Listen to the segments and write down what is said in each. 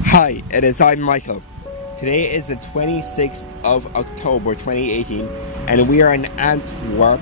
Hi, I'm Michael. Today is the 26th of October 2018 and we are in Antwerp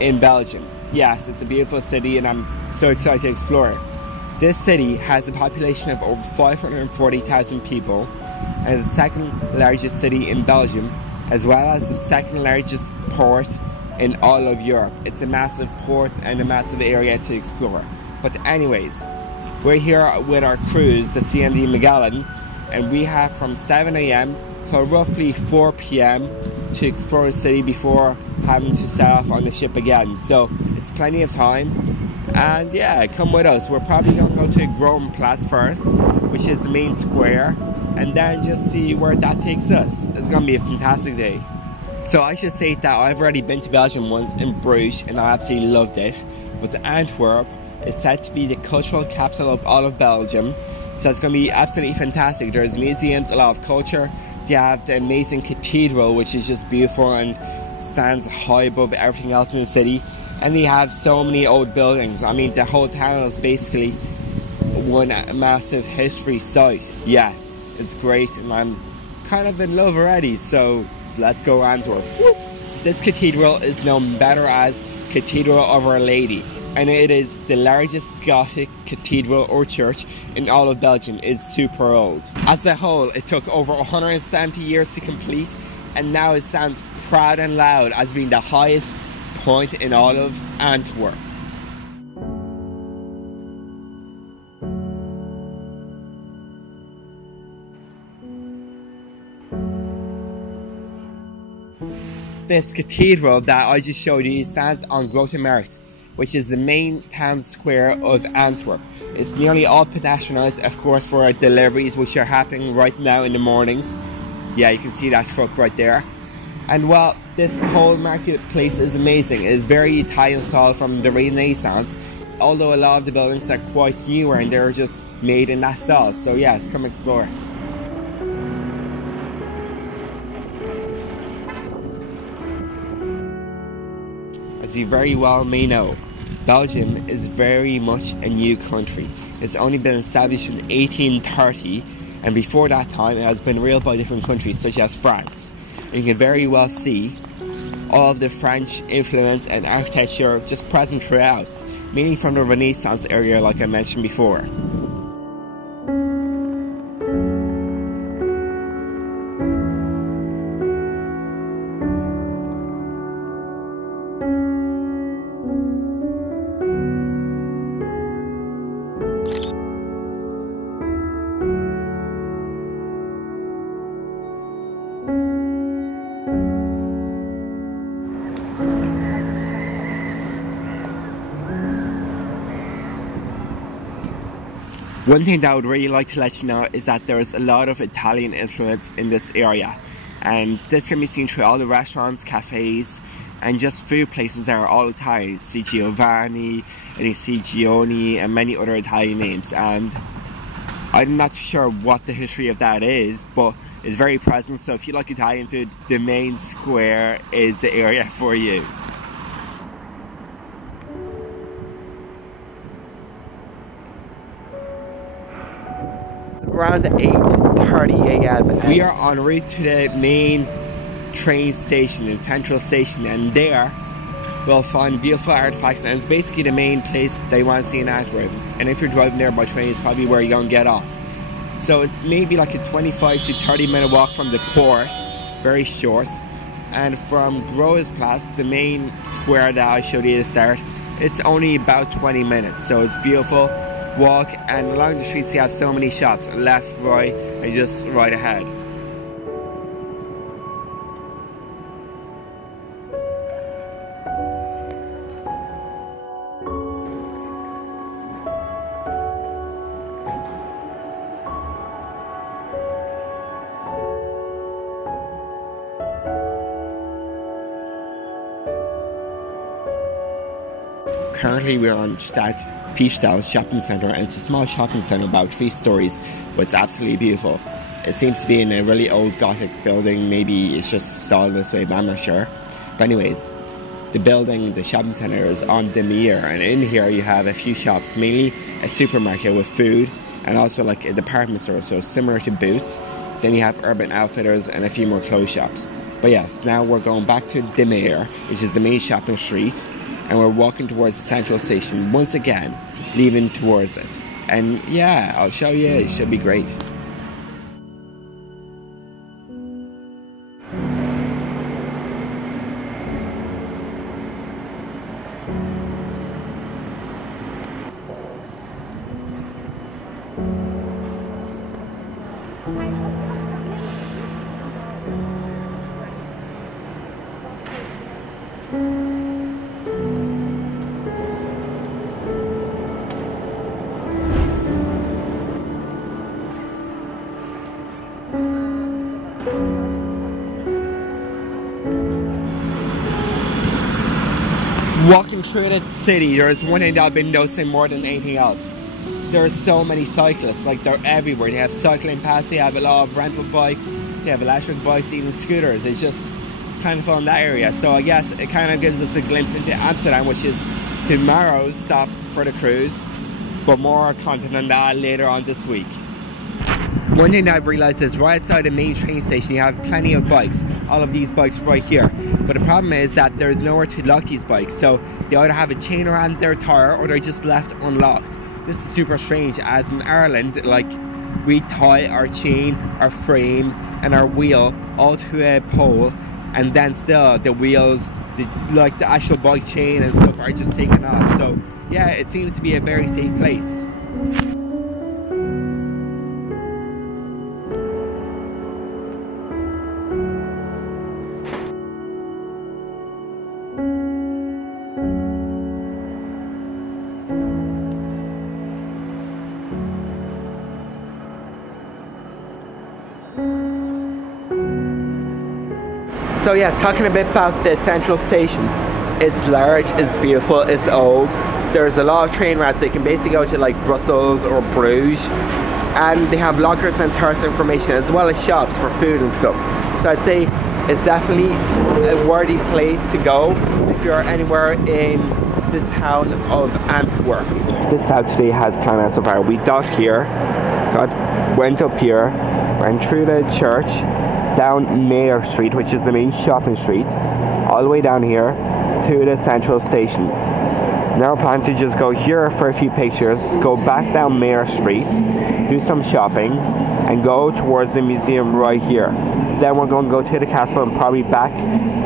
in Belgium. Yes, it's a beautiful city and I'm so excited to explore it. This city has a population of over 540,000 people and is the second largest city in Belgium, as well as the second largest port in all of Europe. It's a massive port and a massive area to explore. But anyways, we're here with our cruise, the CMV Magellan, and we have from 7 AM till roughly 4 PM to explore the city before having to set off on the ship again. So it's plenty of time. And yeah, come with us. We're probably going to go to Platz first, which is the main square, and then just see where that takes us. It's going to be a fantastic day. So I should say that I've already been to Belgium once in Bruges and I absolutely loved it. But Antwerp is said to be the cultural capital of all of Belgium. So it's going to be absolutely fantastic. There's museums, a lot of culture. They have the amazing cathedral, which is just beautiful and stands high above everything else in the city. And they have so many old buildings. I mean, the whole town is basically one massive history site. Yes, it's great and I'm kind of in love already, so let's go Antwerp. This cathedral is known better as Cathedral of Our Lady, and it is the largest Gothic cathedral or church in all of Belgium. It's super old. As a whole, it took over 170 years to complete, and now it stands proud and loud as being the highest point in all of Antwerp. This cathedral that I just showed you stands on Grote Markt, which is the main town square of Antwerp. It's nearly all pedestrianised, of course, for our deliveries, which are happening right now in the mornings. Yeah, you can see that truck right there. And well, this whole marketplace is amazing. It is very Italian style from the Renaissance, although a lot of the buildings are quite newer and they're just made in that style. So yes, come explore. As you very well may know, Belgium is very much a new country. It's only been established in 1830, and before that time it has been ruled by different countries such as France. And you can very well see all of the French influence and architecture just present throughout, mainly from the Renaissance area like I mentioned before. One thing that I would really like to let you know is that there is a lot of Italian influence in this area, and this can be seen through all the restaurants, cafes and just food places that are all Italian. You see Giovanni and you see Gioni and many other Italian names, and I'm not sure what the history of that is, but it's very present. So if you like Italian food, the main square is the area for you. Around 8:30 AM. We are en route to the main train station in Central Station, and there we'll find beautiful artifacts, and it's basically the main place they want to see in Antwerp. And if you're driving there by train, it's probably where you're going to get off. So it's maybe like a 25 to 30 minute walk from the port, very short. And from Grote Platz, the main square that I showed you at the start, it's only about 20 minutes, so it's beautiful. Walk, and along the streets you have so many shops, left, right, and just right ahead. Currently we're on Fiestal shopping centre, and it's a small shopping centre about 3 stories, but it's absolutely beautiful. It seems to be in a really old Gothic building. Maybe it's just styled this way, but I'm not sure. But anyways, the building, the shopping centre is on the Meer, and in here you have a few shops, mainly a supermarket with food, and also like a department store, so similar to Boots. Then you have Urban Outfitters and a few more clothes shops. But yes, now we're going back to the Mayor, which is the main shopping street, and we're walking towards the central station once again, leaving towards it. And yeah, I'll show you, it should be great. Walking through the city, there's one thing that I've been noticing more than anything else. There are so many cyclists, like they're everywhere. They have cycling paths, they have a lot of rental bikes, they have electric bikes, even scooters. It's just kind of fun in that area. So I guess it kind of gives us a glimpse into Amsterdam, which is tomorrow's stop for the cruise. But more content on that later on this week. One thing that I've realised is right outside the main train station you have plenty of bikes. All of these bikes right here. But the problem is that there's nowhere to lock these bikes. So they either have a chain around their tyre or they're just left unlocked. This is super strange, as in Ireland, like, we tie our chain, our frame and our wheel all to a pole, and then still the wheels, like the actual bike chain and stuff, are just taken off. So yeah, it seems to be a very safe place. So yes, talking a bit about the central station. It's large, it's beautiful, it's old. There's a lot of train routes, so you can basically go to like Brussels or Bruges. And they have lockers and tourist information, as well as shops for food and stuff. So I'd say it's definitely a worthy place to go if you're anywhere in this town of Antwerp. This town today has planned out so far. We docked here, went up here, went through the church, down Mayor Street, which is the main shopping street, all the way down here to the central station. Now I plan to just go here for a few pictures, go back down Mayor Street, do some shopping, and go towards the museum right here. Then we're going to go to the castle and probably back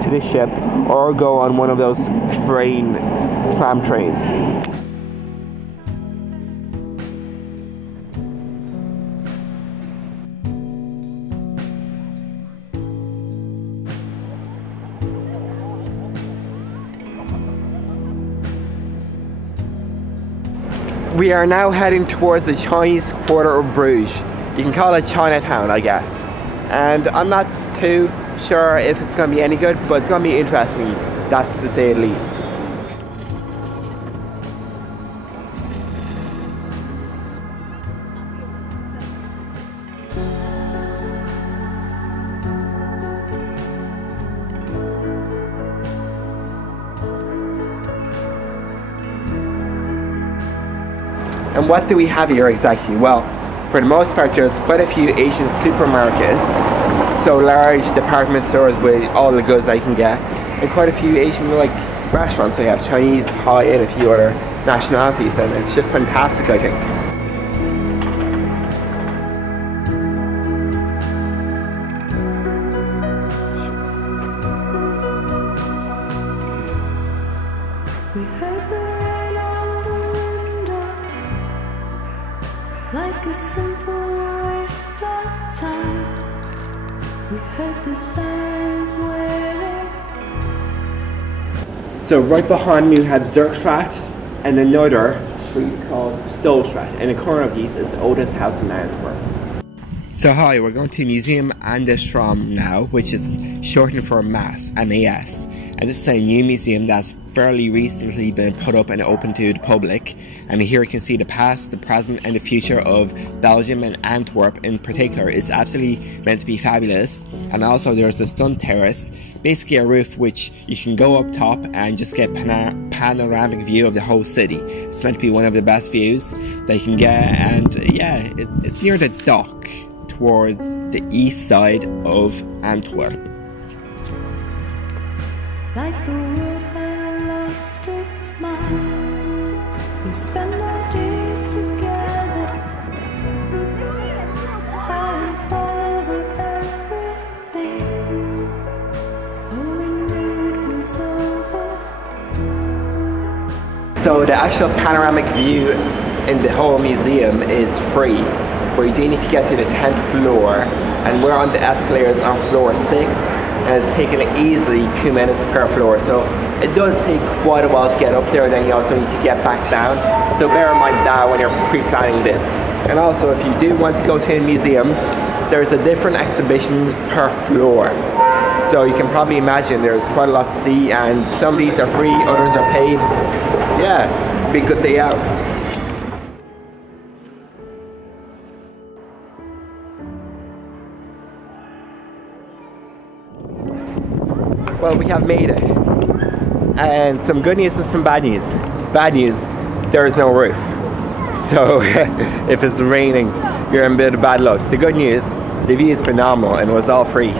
to the ship, or go on one of those tram trains. We are now heading towards the Chinese quarter of Bruges. You can call it Chinatown, I guess. And I'm not too sure if it's going to be any good, but it's going to be interesting, that's to say the least. And what do we have here exactly? Well, for the most part there's quite a few Asian supermarkets, so large department stores with all the goods I can get, and quite a few Asian like restaurants. So you have Chinese, Thai and a few other nationalities, and it's just fantastic, I think. We heard the rain on the window, like a simple waste of time. We heard the sirens wailing. So right behind me we have Zerkstraat and another street called Stolstraat, and the corner of these is the oldest house in Antwerp. So hi, we're going to Museum Anderstroom now, which is shortened for MAS, M-A-S. And this is a new museum that's fairly recently been put up and open to the public, and here you can see the past, the present and the future of Belgium, and Antwerp in particular is absolutely meant to be fabulous. And also there's a sun terrace, basically a roof which you can go up top and just get panoramic view of the whole city. It's meant to be one of the best views that you can get, and yeah, it's near the dock towards the east side of Antwerp. Like the wood had lost its smile, we spend our days together, high and full of everything. Oh, we knew it was over. So the actual panoramic view in the whole museum is free, but you do need to get to the 10th floor, and we're on the escalators on floor 6. And it's taken easily 2 minutes per floor, so it does take quite a while to get up there. Then you also need to get back down, so bear in mind that when you're pre-planning this. And also, if you do want to go to a museum, there's a different exhibition per floor, so you can probably imagine there's quite a lot to see, and some of these are free, others are paid. Yeah, be a good day out. Well, we have made it, and some good news and some bad news. Bad news, there is no roof, so if it's raining, you're in a bit of bad luck. The good news, the view is phenomenal and it was all free.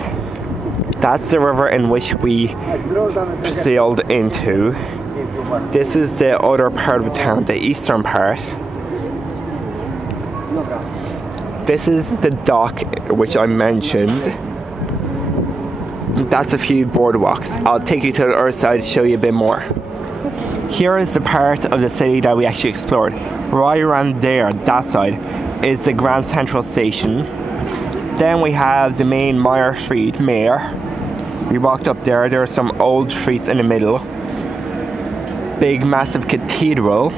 That's the river in which we sailed into. This is the other part of the town, the eastern part. This is the dock which I mentioned. That's a few boardwalks. I'll take you to the other side to show you a bit more. Here is the part of the city that we actually explored. Right around there, that side, is the Grand Central Station. Then we have the main Meyer Street, Mayer. We walked up there, there are some old streets in the middle. Big massive cathedral.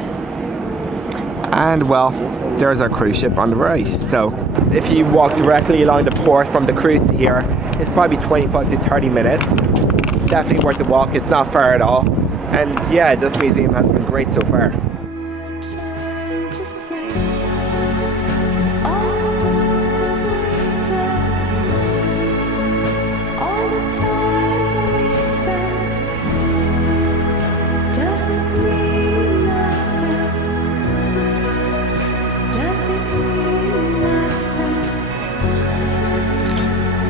And well, there's our cruise ship on the right. So if you walk directly along the port from the cruise to here, it's probably 25 to 30 minutes. Definitely worth the walk, it's not far at all. And yeah, this museum has been great so far. Return to spring. All the words we said, all the time we spent, does it mean nothing? Does it mean nothing?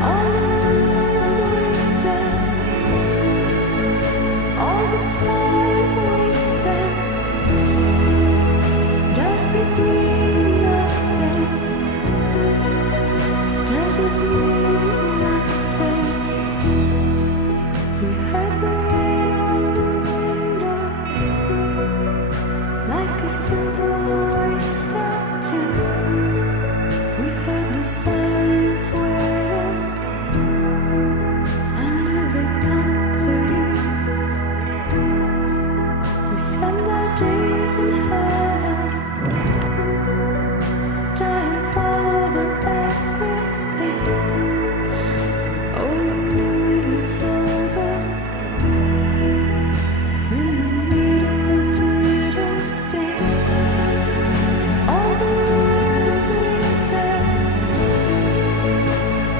All the words we said, all the time we spent, does it mean nothing? Does it mean nothing? We heard the rain on the window, like a simple oyster tune. We heard the sirens wailing, I knew they'd comfort you. We spend our days in heaven, dying for everything. Oh, we knew it was over when the needle didn't sting. All the words we said,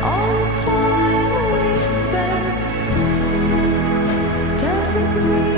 all the time we spent, does it mean